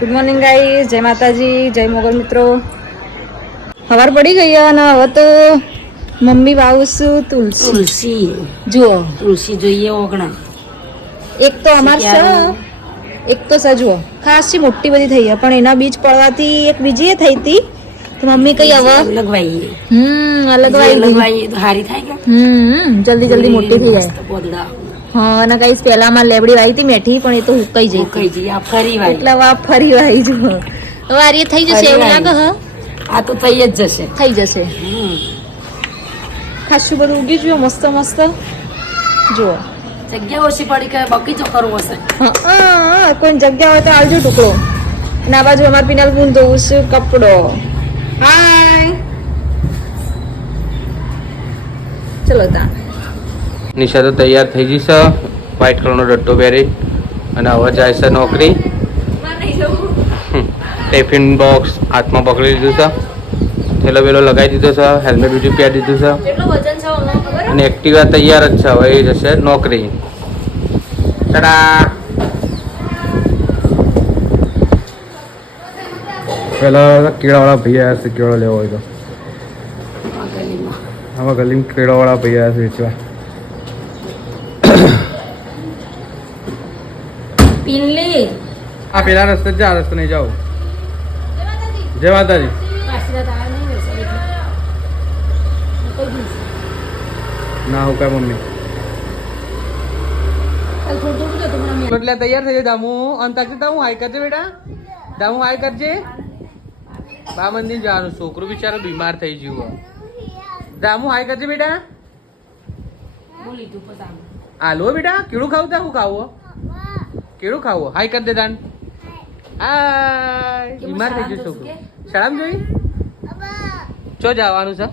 Good morning guys, જય માતાજી, જય મોગલ મિત્રો. સવાર પડી ગઈ અને હવે તો મમ્મી વાવશું તુલસી. જુઓ તુલસી જોઈએ ઓગણા. એક તો અમાર છે, એક તો સજવો ખાસી મોટી બધી થઈ પણ એના બીજ પડવાથી એક બીજી થઈ હતી તો મમ્મી કઈ હવે અલગ વાઈએ. અલગ વાઈએ તો હારી થાય કે જલ્દી જલ્દી મોટી થઈ જાય. પોદડા હા, અને કઈ પહેલામાં લેબડી વાવી હતી મેઠી પણ એ તો હુકાઈ જઈ આ ફરી વાઈ. એટલે આ ફરી વાવી જો હવે આ થઈ જશે એવું લાગે. હ આ તો થઈ જ જશે. થઈ જશે. ખાસું બધું ઉગી ગયું મસ્ત મસ્ત. જુઓ જગ્યા ઓછી પડી કે બગીચો કરવો હશે. હા, કોઈ જગ્યા હોય તો આવજો ટુકડો. અને આ બાજુ અમાર પિનલ બુન ધોવું છે કપડો. હાય, ચલો તા. નિશા તો તૈયાર થઈ ગઈ છે, વ્હાઈટ કલરનો ડટ્ટો પહેરી અને હવે જાય છે નોકરી. ટિફિન બોક્સ હાથમાં પકડી લીધું છે, થેલો બેલો લગાવી દીધો છે, હેલ્મેટ બીજું પહેરી દીધું છે અને એક્ટિવા તૈયાર જ છે. હવે એ જશે નોકરી. ટાટા. પેલા કેળાવાળા ભાઈ આવ્યા છે, કેળો લેવો હોય તો. આમાં ગલીમાં કેળાવાળા ભાઈ આવ્યા છે વેચવા. પિનલી આ પેલા રસ્તે જા, રસ્તે નહીં જાવ. જય માતાજી. ના હું કઈ મમ્મી એટલે તૈયાર થઈ જાય. દામુ અંતાક્ષરી દામુ હાઈ કરજે બેટા. દામુ હાઈ કરજે. બા મંદિર જવાનું, છોકરું બિચારો બીમાર થઈ ગયું. દામુ હાઈ કરજે બેટા. હાલો બેટા, કેળું ખાવું તા હું ખાવું? કેળું ખાવું? હાઈ કર દે દાન. હાય. બીમાર થઈ ગયું છોકરું. શાળામાં જોઈ ચો જવાનું છે.